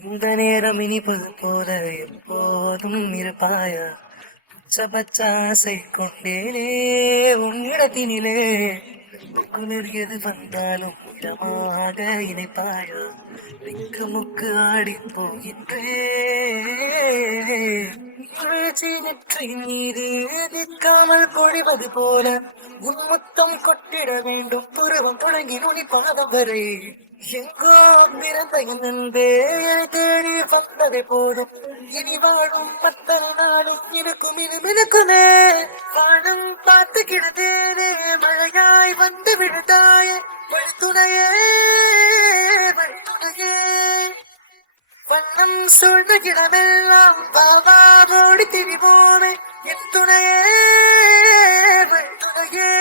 இந்த நேரம் இனிப்பது போல எப்போதும் இருப்பாயா உச்சபட்ச ஆசை கொண்டேனே உன்னிடத்தினிலே குளிர் எது வந்தாலும் இடமாக இணைப்பாயா மிக்கு முக்கு ஆடி போகின்றேன் மீது நிற்காமல் பொழிவது போல உன்முத்தம் கொட்டிட வேண்டும் துருவம் தொடங்கி நுனி பாதம் வரை எங்கோ பிறந்த என் அன்பே தேடி வந்ததை போதும் இனி வாழும் பத்தனை நாளும் இருக்கும் இது மினுக்குமே வானம் பார்த்து கிடந்தேனே மழையாய் வந்து விழுந்தாயே வழித்துணையே வழித்துணையே வண்ணம் சூழ்ந்த கிடமெல்லாம் பாவாவோடி திரிவோமே என் துணையே வழித்துணையே